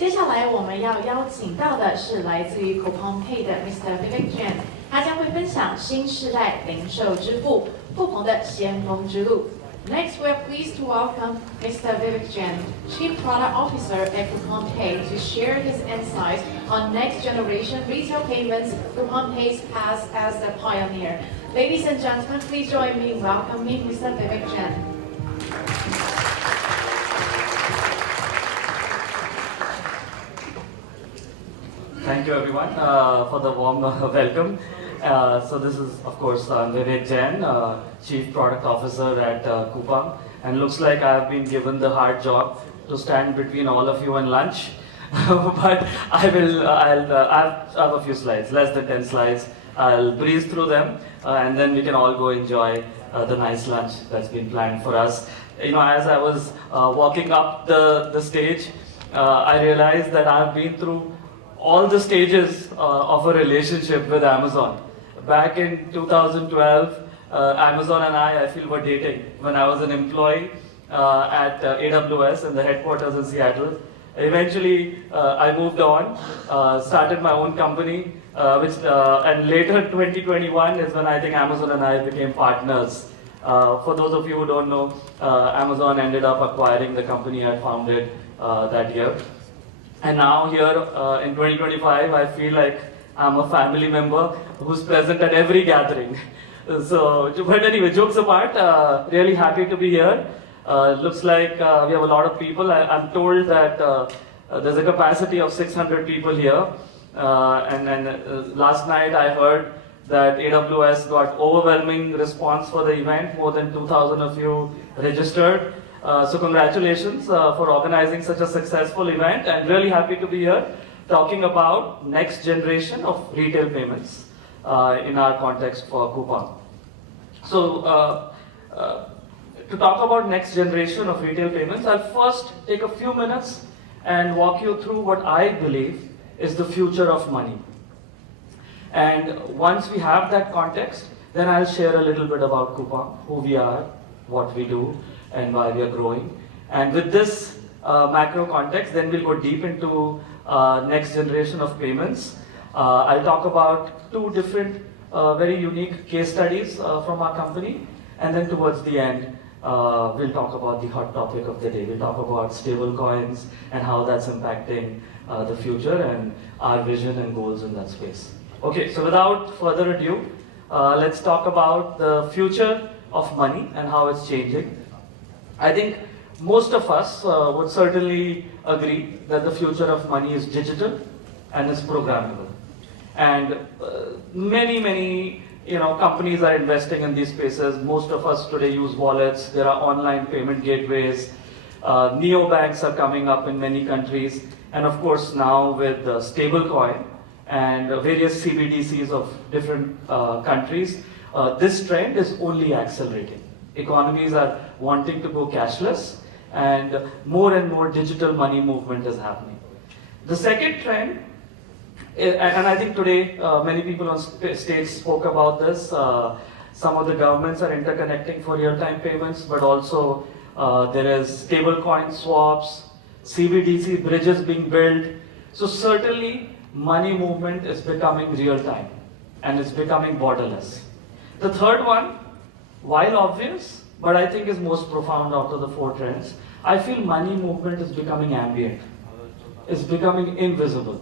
接下来我们要邀请到的是来自于 Coupang Pay 的 Mr. Vivek Jain， 他将会分享新世代零售支付酷澎的先锋之路。Next, we are pleased to welcome Mr. Vivek Jain, Chief Product Officer at Coupang Pay, to share his insights on next-generation retail payments, Coupang Pay's past as a pioneer. Ladies and gentlemen, please join me in welcoming Mr. Vivek Jain. Thank you everyone for the warm welcome. So this is of course Vivek Jain, Chief Product Officer at Coupang, and looks like I have been given the hard job to stand between all of you and lunch. But I have a few slides, less than 10 slides. I'll breeze through them and then we can all go enjoy the nice lunch that's been planned for us. You know, as I was walking up the stage, I realized that I've been through all the stages of a relationship with Amazon. Back in 2012, Amazon and I feel, were dating when I was an employee at AWS in the headquarters in Seattle. Eventually, I moved on, started my own company, and later 2021 is when I think Amazon and I became partners. For those of you who don't know, Amazon ended up acquiring the company I founded that year. And now here in 2025, I feel like I'm a family member who's present at every gathering. So, but anyway, jokes apart, really happy to be here. Looks like we have a lot of people. I'm told that there's a capacity of 600 people here. And last night I heard that AWS got overwhelming response for the event. More than 2,000 of you registered. So congratulations for organizing such a successful event, and really happy to be here talking about next generation of retail payments in our context for Coupang. So to talk about next generation of retail payments, I'll first take a few minutes and walk you through what I believe is the future of money. And once we have that context, then I'll share a little bit about Coupang, who we are, what we do, and why we are growing. And with this macro context, then we'll go deep into next generation of payments. I'll talk about two different very unique case studies from our company, and then towards the end, we'll talk about the hot topic of the day. We'll talk about stable coins and how that's impacting the future and our vision and goals in that space. Okay, so without further ado, let's talk about the future of money and how it's changing. I think most of us would certainly agree that the future of money is digital and is programmable. And many companies are investing in these spaces. Most of us today use wallets. There are online payment gateways. Neobanks are coming up in many countries. And of course now with stablecoin and various CBDCs of different countries, this trend is only accelerating. Economies are wanting to go cashless, and more digital money movement is happening. The second trend, and I think today many people on stage spoke about this, some of the governments are interconnecting for real-time payments, but also there is stablecoin swaps, CBDC bridges being built. So certainly money movement is becoming real-time and it's becoming borderless. The third one, while obvious, but I think is most profound out of the four trends, I feel money movement is becoming ambient. It's becoming invisible.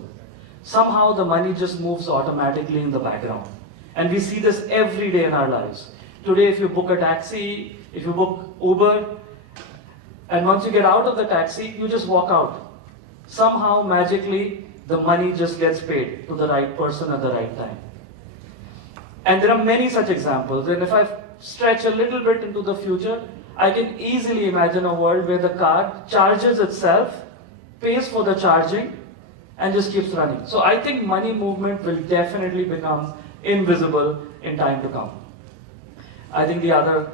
Somehow the money just moves automatically in the background. And we see this every day in our lives. Today if you book a taxi, if you book Uber, and once you get out of the taxi, you just walk out. Somehow magically the money just gets paid to the right person at the right time. And there are many such examples, and if I stretch a little bit into the future, I can easily imagine a world where the card charges itself, pays for the charging, and just keeps running. So I think money movement will definitely become invisible in time to come. I think the other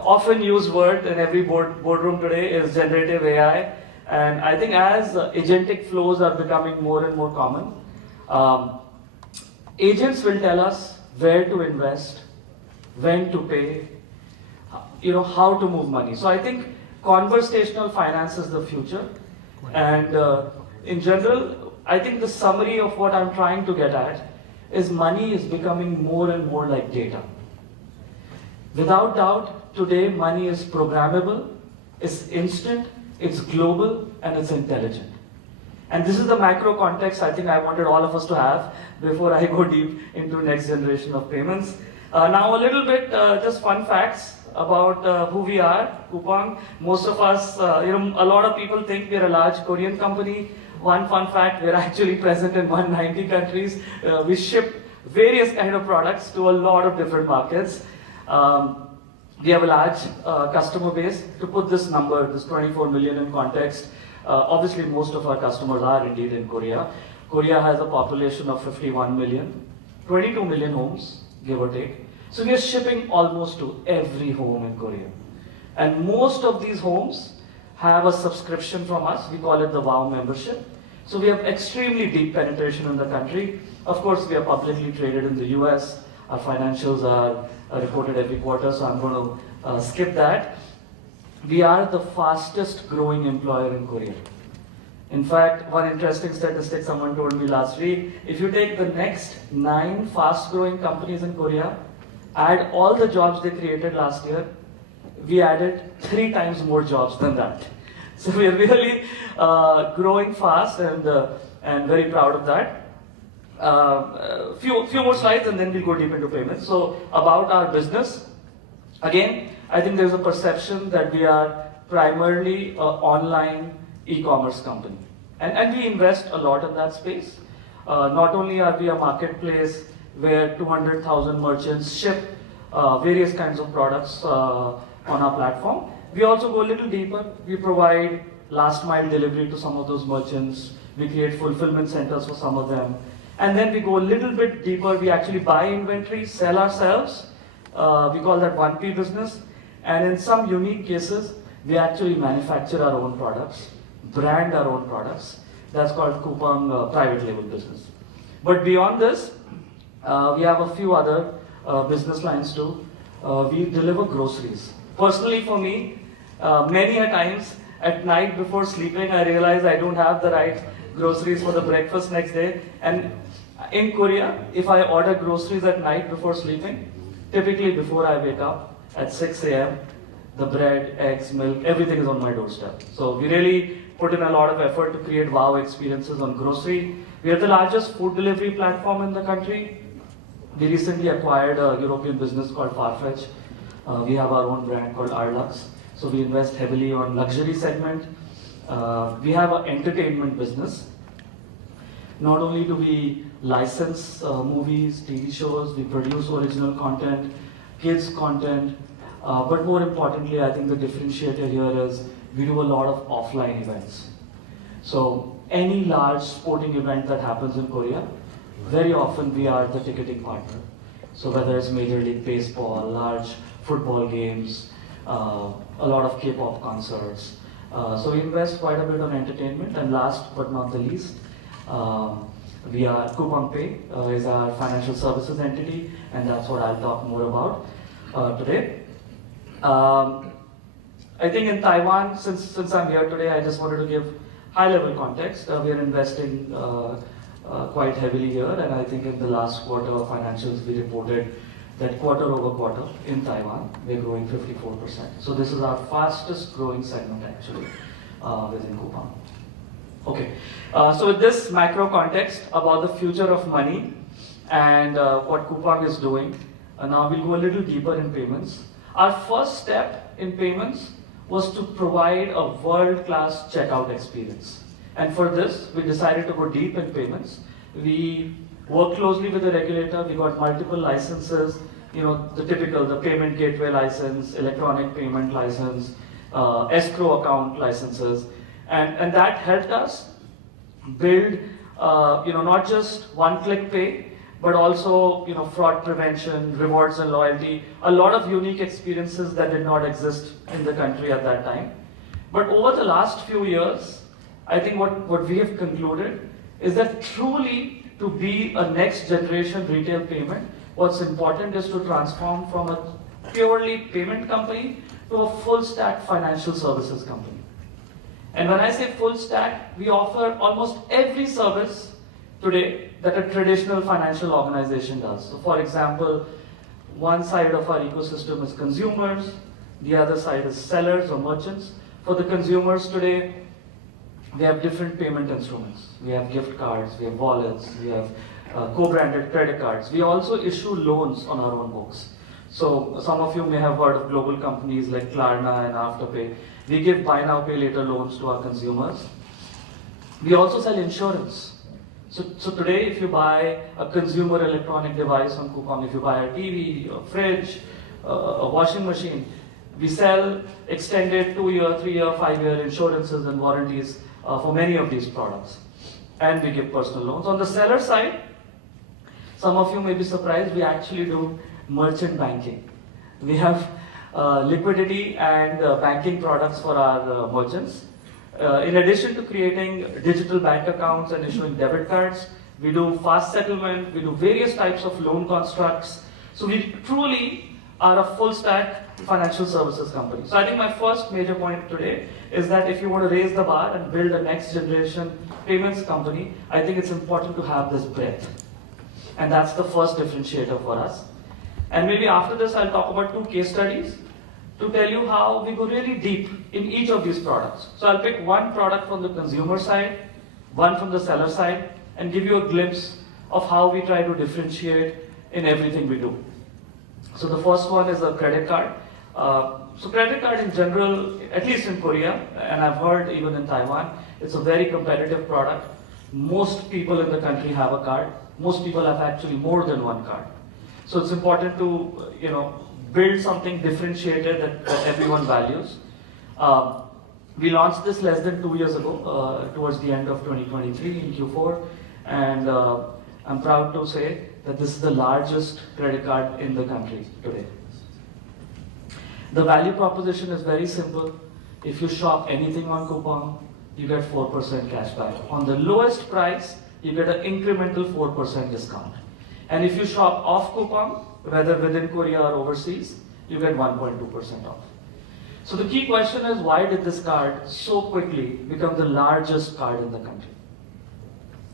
often used word in every boardroom today is generative AI, and I think as agentic flows are becoming more and more common, agents will tell us where to invest, when to pay, how to move money. So I think conversational finance is the future. And in general, I think the summary of what I'm trying to get at is money is becoming more and more like data. Without doubt, today money is programmable, it's instant, it's global, and it's intelligent. And this is the macro context I think I wanted all of us to have before I go deep into next generation of payments. Now a little bit just fun facts about who we are, Coupang. Most of us, a lot of people think we're a large Korean company. One fun fact, we're actually present in 190 countries. We ship various kind of products to a lot of different markets. We have a large customer base. To put this number, this 24 million in context, obviously most of our customers are indeed in Korea. Korea has a population of 51 million, 22 million homes, give or take. So we are shipping almost to every home in Korea. And most of these homes have a subscription from us. We call it the WOW membership. So we have extremely deep penetration in the country. Of course, we are publicly traded in the US. Our financials are reported every quarter, so I'm going to skip that. We are the fastest growing employer in Korea. In fact, one interesting statistic someone told me last week, if you take the next 9 fast growing companies in Korea, add all the jobs they created last year, we added 3 times more jobs than that. So we are really growing fast and very proud of that. Few more slides and then we'll go deep into payments. So about our business, again, I think there's a perception that we are primarily an online e-commerce company. And we invest a lot in that space. Not only are we a marketplace where 200,000 merchants ship various kinds of products on our platform, we also go a little deeper. We provide last mile delivery to some of those merchants. We create fulfillment centers for some of them. And then we go a little bit deeper. We actually buy inventory, sell ourselves. We call that 1P business. And in some unique cases, we actually manufacture our own products, brand our own products. That's called Coupang private label business. But beyond this, we have a few other business lines too. We deliver groceries. Personally for me, many a times at night before sleeping, I realize I don't have the right groceries for the breakfast next day. And in Korea, if I order groceries at night before sleeping, typically before I wake up at 6 a.m., the bread, eggs, milk, everything is on my doorstep. So we really put in a lot of effort to create wow experiences on grocery. We are the largest food delivery platform in the country. We recently acquired a European business called Farfetch. We have our own brand called Arlux. So we invest heavily on luxury segment. We have an entertainment business. Not only do we license movies, TV shows, we produce original content, kids content, but more importantly, I think the differentiator here is we do a lot of offline events. So any large sporting event that happens in Korea, very often we are the ticketing partner. So whether it's Major League Baseball, large football games, a lot of K-pop concerts. So we invest quite a bit on entertainment. And last but not the least, we are Coupang Pay is our financial services entity, and that's what I'll talk more about today. I think in Taiwan, since I'm here today, I just wanted to give high-level context. We are investing quite heavily here, and I think in the last quarter of financials, we reported that quarter over quarter in Taiwan, we're growing 54%. So this is our fastest growing segment actually within Coupang. Okay, so with this macro context about the future of money and what Coupang is doing, now we'll go a little deeper in payments. Our first step in payments was to provide a world-class checkout experience. And for this, we decided to go deep in payments. We worked closely with the regulator. We got multiple licenses, the typical, the payment gateway license, electronic payment license, escrow account licenses. And that helped us build, not just one-click pay, but also, fraud prevention, rewards and loyalty, a lot of unique experiences that did not exist in the country at that time. But over the last few years, I think what we have concluded is that truly to be a next generation retail payment, what's important is to transform from a purely payment company to a full stack financial services company. And when I say full stack, we offer almost every service today that a traditional financial organization does. So for example, one side of our ecosystem is consumers, the other side is sellers or merchants. For the consumers today, we have different payment instruments. We have gift cards, we have wallets, we have co-branded credit cards. We also issue loans on our own books. So some of you may have heard of global companies like Klarna and Afterpay. We give buy now, pay later loans to our consumers. We also sell insurance. So today, if you buy a consumer electronic device on Coupang, if you buy a TV, a fridge, a washing machine, we sell extended 2-year, 3-year, 5-year insurances and warranties for many of these products. And we give personal loans. On the seller side, some of you may be surprised, we actually do merchant banking. We have liquidity and banking products for our merchants. In addition to creating digital bank accounts and issuing debit cards, we do fast settlement, we do various types of loan constructs. So we truly are a full stack financial services company. So I think my first major point today is that if you want to raise the bar and build a next generation payments company, I think it's important to have this breadth. And that's the first differentiator for us. And maybe after this, I'll talk about 2 case studies to tell you how we go really deep in each of these products. So I'll pick one product from the consumer side, one from the seller side, and give you a glimpse of how we try to differentiate in everything we do. So the first one is a credit card. So credit card in general, at least in Korea, and I've heard even in Taiwan, it's a very competitive product. Most people in the country have a card. Most people have actually more than one card. So it's important to, build something differentiated that everyone values. We launched this less than 2 years ago, towards the end of 2023 in Q4, and I'm proud to say that this is the largest credit card in the country today. The value proposition is very simple. If you shop anything on Coupang, you get 4% cashback. On the lowest price, you get an incremental 4% discount. And if you shop off Coupang, whether within Korea or overseas, you get 1.2% off. So the key question is, why did this card so quickly become the largest card in the country?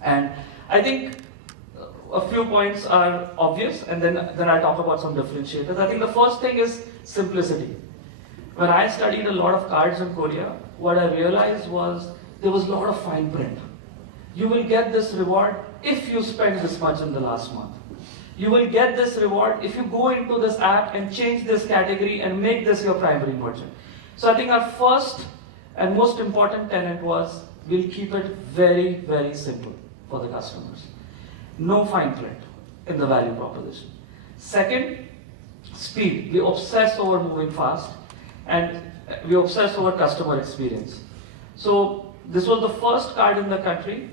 And I think a few points are obvious, and then I'll talk about some differentiators. I think the first thing is simplicity. When I studied a lot of cards in Korea, what I realized was there was a lot of fine print. You will get this reward if you spend this much in the last month. You will get this reward if you go into this app and change this category and make this your primary merchant. So I think our first and most important tenet was, we'll keep it very, very simple for the customers. No fine print in the value proposition. Second, speed. We obsess over moving fast, and we obsess over customer experience. So this was the first card in the country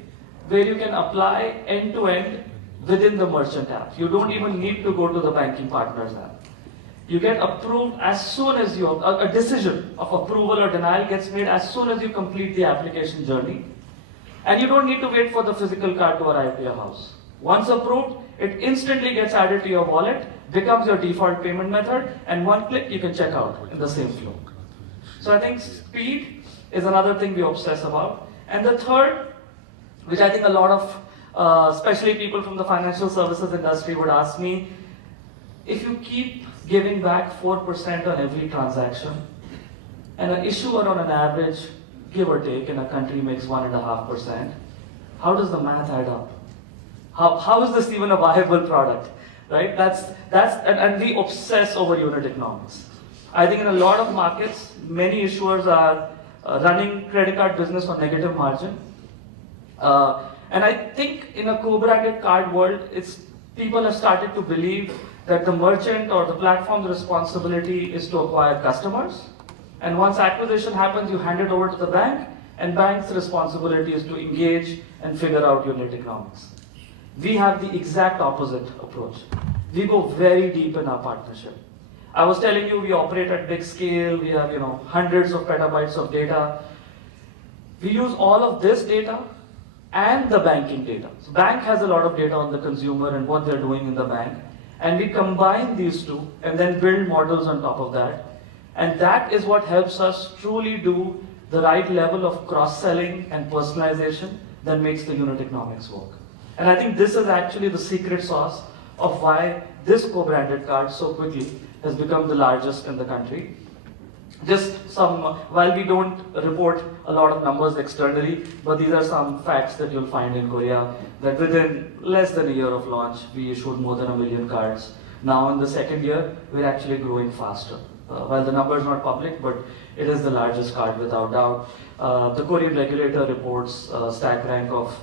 where you can apply end-to-end within the merchant app. You don't even need to go to the banking partners app. You get approved as soon as a decision of approval or denial gets made as soon as you complete the application journey. And you don't need to wait for the physical card to arrive to your house. Once approved, it instantly gets added to your wallet, becomes your default payment method, and one click you can check out in the same flow. So I think speed is another thing we obsess about. And the third, which I think a lot of especially people from the financial services industry would ask me, if you keep giving back 4% on every transaction, and an issuer on an average, give or take, in a country makes 1.5%, how does the math add up? How is this even a viable product, right? And we obsess over unit economics. I think in a lot of markets, many issuers are running credit card business on negative margin. And I think in a co-branded card world, people have started to believe that the merchant or the platform's responsibility is to acquire customers. And once acquisition happens, you hand it over to the bank, and bank's responsibility is to engage and figure out unit economics. We have the exact opposite approach. We go very deep in our partnership. I was telling you, we operate at big scale. We have, hundreds of petabytes of data. We use all of this data and the banking data. So bank has a lot of data on the consumer and what they're doing in the bank. And we combine these two and then build models on top of that. And that is what helps us truly do the right level of cross-selling and personalization that makes the unit economics work. And I think this is actually the secret sauce of why this co-branded card so quickly has become the largest in the country. Just some, while we don't report a lot of numbers externally, but these are some facts that you'll find in Korea, that within less than a year of launch, we issued more than 1 million cards. Now in the second year, we're actually growing faster. While the number is not public, but it is the largest card without doubt. The Korean regulator reports a stack rank of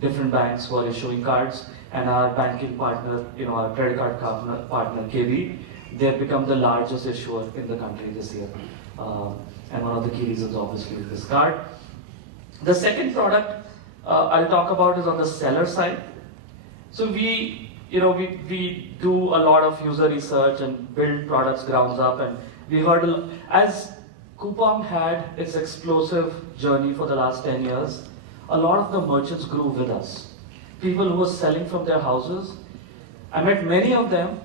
different banks who are issuing cards, and our banking partner, our credit card partner KB, they have become the largest issuer in the country this year. And one of the key reasons obviously is this card. The second product I'll talk about is on the seller side. So we do a lot of user research and build products grounds up, and we heard as Coupang had its explosive journey for the last 10 years, a lot of the merchants grew with us. People who were selling from their houses, I met many of them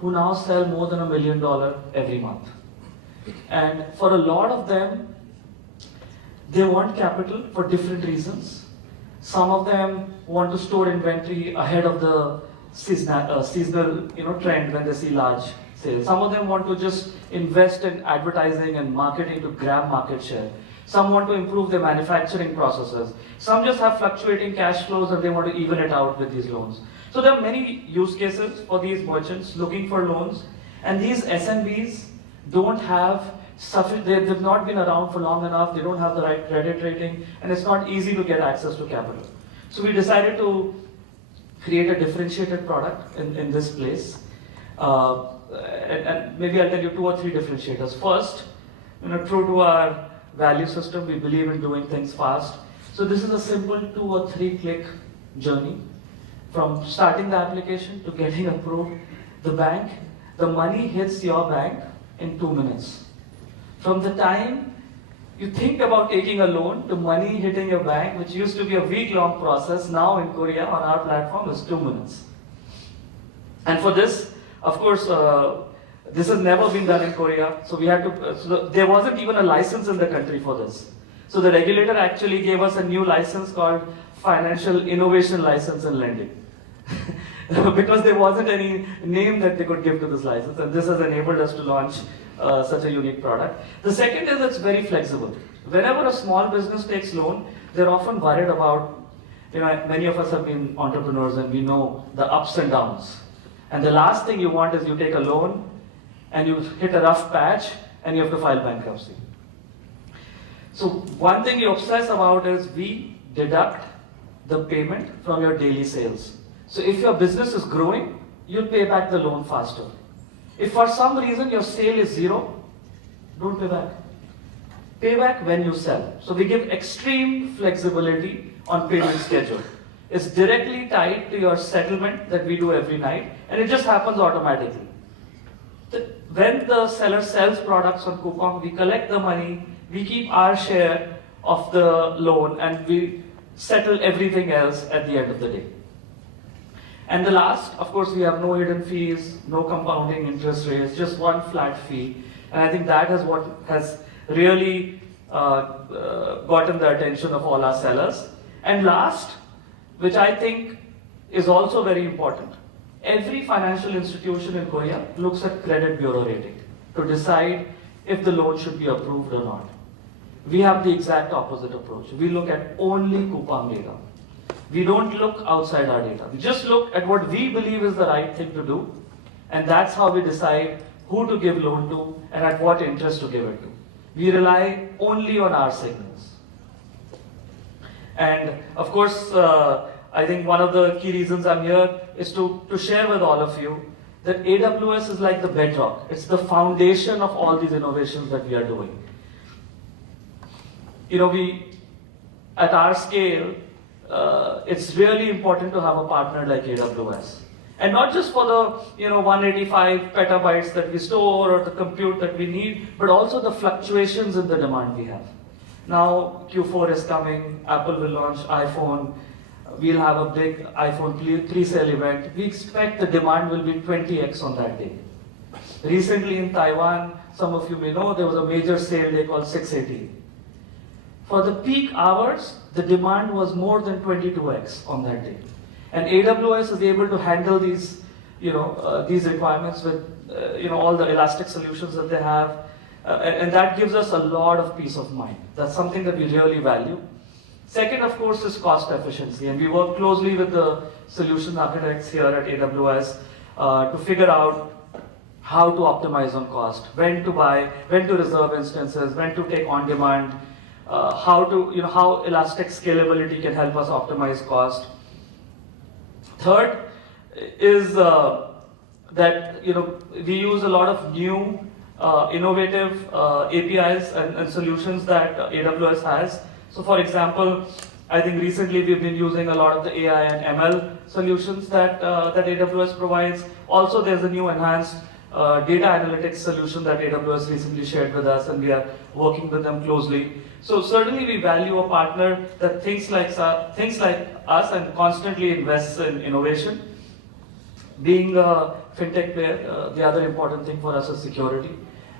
who now sell more than $1 million every month. And for a lot of them, they want capital for different reasons. Some of them want to store inventory ahead of the seasonal trend when they see large sales. Some of them want to just invest in advertising and marketing to grab market share. Some want to improve their manufacturing processes. Some just have fluctuating cash flows and they want to even it out with these loans. So there are many use cases for these merchants looking for loans, and these SMBs don't have they've not been around for long enough, they don't have the right credit rating, and it's not easy to get access to capital. So we decided to create a differentiated product in this place. And maybe I'll tell you 2 or 3 differentiators. First, true to our value system, we believe in doing things fast. So this is a simple 2 or 3 click journey from starting the application to getting approved. The money hits your bank in 2 minutes. From the time you think about taking a loan to money hitting your bank, which used to be a week-long process, now in Korea on our platform is 2 minutes. And for this, of course, this has never been done in Korea, so we had to. There wasn't even a license in the country for this. So the regulator actually gave us a new license called Financial Innovation License in Lending, because there wasn't any name that they could give to this license, and this has enabled us to launch such a unique product. The second is it's very flexible. Whenever a small business takes loan, they're often worried about, many of us have been entrepreneurs and we know the ups and downs. And the last thing you want is you take a loan and you hit a rough patch and you have to file bankruptcy. So one thing you obsess about is we deduct the payment from your daily sales. So if your business is growing, you'll pay back the loan faster. If for some reason your sale is 0, don't pay back. Pay back when you sell. So we give extreme flexibility on payment schedule. It's directly tied to your settlement that we do every night, and it just happens automatically. When the seller sells products on Coupang, we collect the money, we keep our share of the loan, and we settle everything else at the end of the day. And the last, of course, we have no hidden fees, no compounding interest rates, just one flat fee. And I think that is what has really gotten the attention of all our sellers. And last, which I think is also very important, every financial institution in Korea looks at credit bureau rating to decide if the loan should be approved or not. We have the exact opposite approach. We look at only Coupang data. We don't look outside our data. We just look at what we believe is the right thing to do, and that's how we decide who to give loan to and at what interest to give it to. We rely only on our signals. And of course, I think one of the key reasons I'm here is to share with all of you that AWS is like the bedrock. It's the foundation of all these innovations that we are doing. At our scale, it's really important to have a partner like AWS. And not just for the 185 petabytes that we store or the compute that we need, but also the fluctuations in the demand we have. Now Q4 is coming, Apple will launch iPhone, we'll have a big iPhone pre-sale event. We expect the demand will be 20x on that day. Recently in Taiwan, some of you may know, there was a major sale day called 618. For the peak hours, the demand was more than 22x on that day. And AWS is able to handle these, these requirements with, all the elastic solutions that they have. And that gives us a lot of peace of mind. That's something that we really value. Second, of course, is cost efficiency. And we work closely with the solution architects here at AWS to figure out how to optimize on cost, when to buy, when to reserve instances, when to take on demand, how elastic scalability can help us optimize cost. Third is that we use a lot of new innovative APIs and solutions that AWS has. So for example, I think recently we've been using a lot of the AI and ML solutions that AWS provides. Also, there's a new enhanced data analytics solution that AWS recently shared with us, and we are working with them closely. So certainly we value a partner that thinks like us and constantly invests in innovation. Being a fintech player, the other important thing for us is security,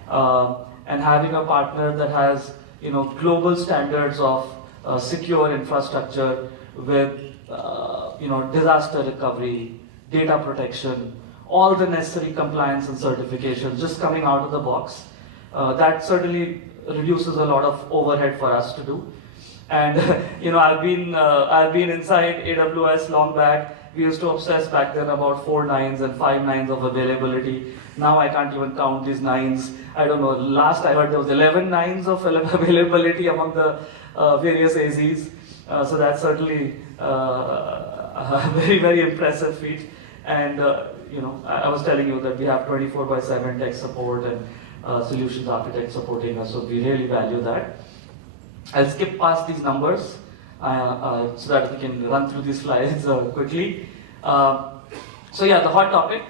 and having a partner that has global standards of secure infrastructure with disaster recovery, data protection, all the necessary compliance and certifications just coming out of the box. That certainly reduces a lot of overhead for us to do. And I've been inside AWS long back. We used to obsess back then about 4 nines and 5 nines of availability. Now I can't even count these nines. I don't know, last I heard there was 11 nines of availability among the various AZs. So that's certainly a very, very impressive feat. And I was telling you that we have 24/7 tech support and solutions architects supporting us, so we really value that. I'll skip past these numbers so that we can run through these slides quickly. So yeah, the hot topic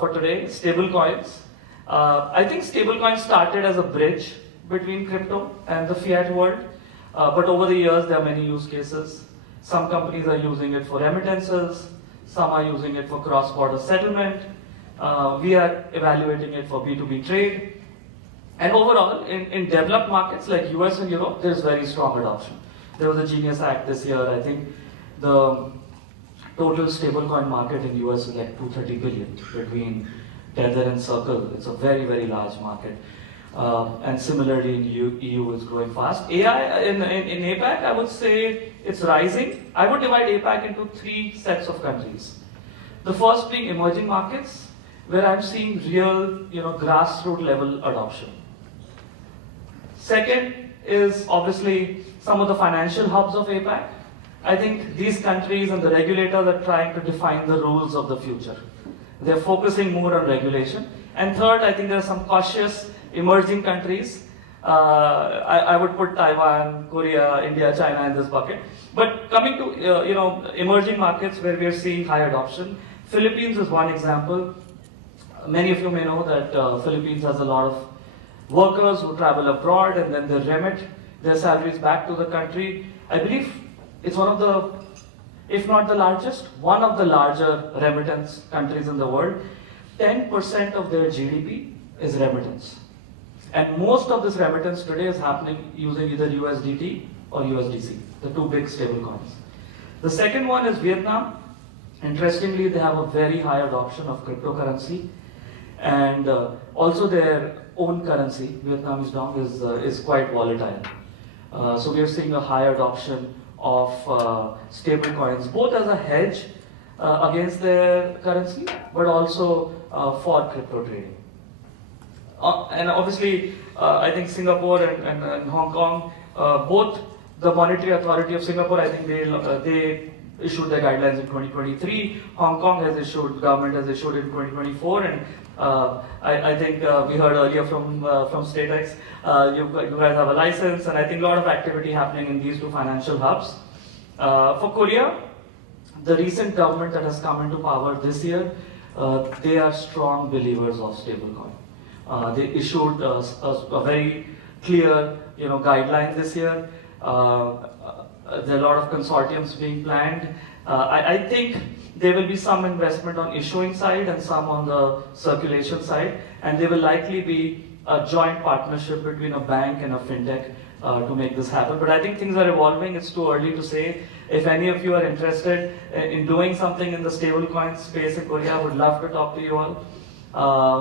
for today, stablecoins. I think stablecoins started as a bridge between crypto and the fiat world, but over the years there are many use cases. Some companies are using it for remittances, some are using it for cross-border settlement. We are evaluating it for B2B trade. And overall, in developed markets like US and Europe, there's very strong adoption. There was a Genius Act this year. I think the total stablecoin market in US is like 230 billion between Tether and Circle. It's a very, very large market. And similarly in EU is growing fast. AI in APAC, I would say it's rising. I would divide APAC into 3 sets of countries. The first being emerging markets, where I'm seeing real, grassroots level adoption. Second is obviously some of the financial hubs of APAC. I think these countries and the regulators are trying to define the rules of the future. They're focusing more on regulation. And third, I think there are some cautious emerging countries. I would put Taiwan, Korea, India, China in this bucket. But coming to emerging markets where we are seeing high adoption, Philippines is one example. Many of you may know that Philippines has a lot of workers who travel abroad and then they remit their salaries back to the country. I believe it's one of the, if not the largest, one of the larger remittance countries in the world. 10% of their GDP is remittance. And most of this remittance today is happening using either USDT or USDC, the 2 big stable coins. The second one is Vietnam. Interestingly, they have a very high adoption of cryptocurrency, and also their own currency, Vietnamese dong, is quite volatile. So we are seeing a high adoption of stable coins, both as a hedge against their currency, but also for crypto trading. And obviously, I think Singapore and Hong Kong, both the Monetary Authority of Singapore, I think they issued their guidelines in 2023. Hong Kong government has issued in 2024, and I think we heard earlier from StateX, you guys have a license, and I think a lot of activity happening in these 2 financial hubs. For Korea, the recent government that has come into power this year, they are strong believers of stablecoin. They issued a very clear, guideline this year. There are a lot of consortiums being planned. I think there will be some investment on issuing side and some on the circulation side, and they will likely be a joint partnership between a bank and a fintech to make this happen. But I think things are evolving. It's too early to say. If any of you are interested in doing something in the stablecoin space in Korea, I would love to talk to you all.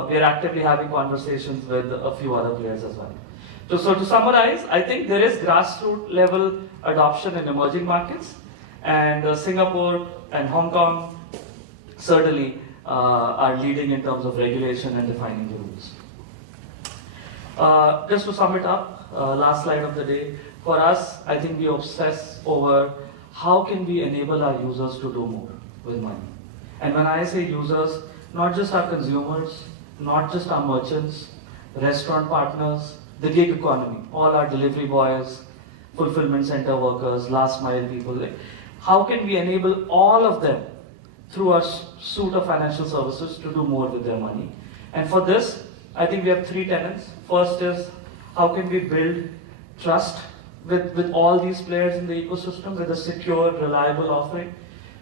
We are actively having conversations with a few other players as well. So to summarize, I think there is grassroots level adoption in emerging markets, and Singapore and Hong Kong certainly are leading in terms of regulation and defining the rules. Just to sum it up, last slide of the day, for us, I think we obsess over how can we enable our users to do more with money. And when I say users, not just our consumers, not just our merchants, restaurant partners, the gig economy, all our delivery boys, fulfillment center workers, last mile people. How can we enable all of them through our suite of financial services to do more with their money? And for this, I think we have three tenets. First is, how can we build trust with all these players in the ecosystem with a secure, reliable offering?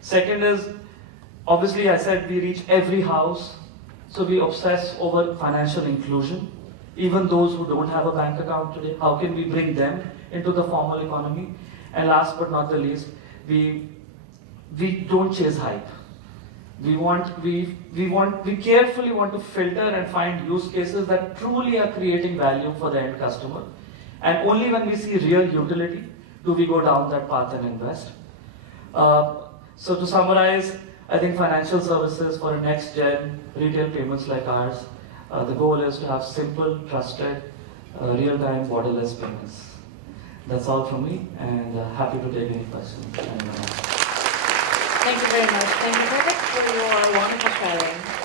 Second is, obviously I said we reach every house, so we obsess over financial inclusion. Even those who don't have a bank account today, how can we bring them into the formal economy? And last but not the least, we don't chase hype. We carefully want to filter and find use cases that truly are creating value for the end customer. And only when we see real utility do we go down that path and invest. So to summarize, I think financial services for a next gen retail payments like ours, the goal is to have simple, trusted, real-time, borderless payments. That's all from me, and happy to take any questions. Thank you very much. Thank you, Vivek, for your wonderful sharing.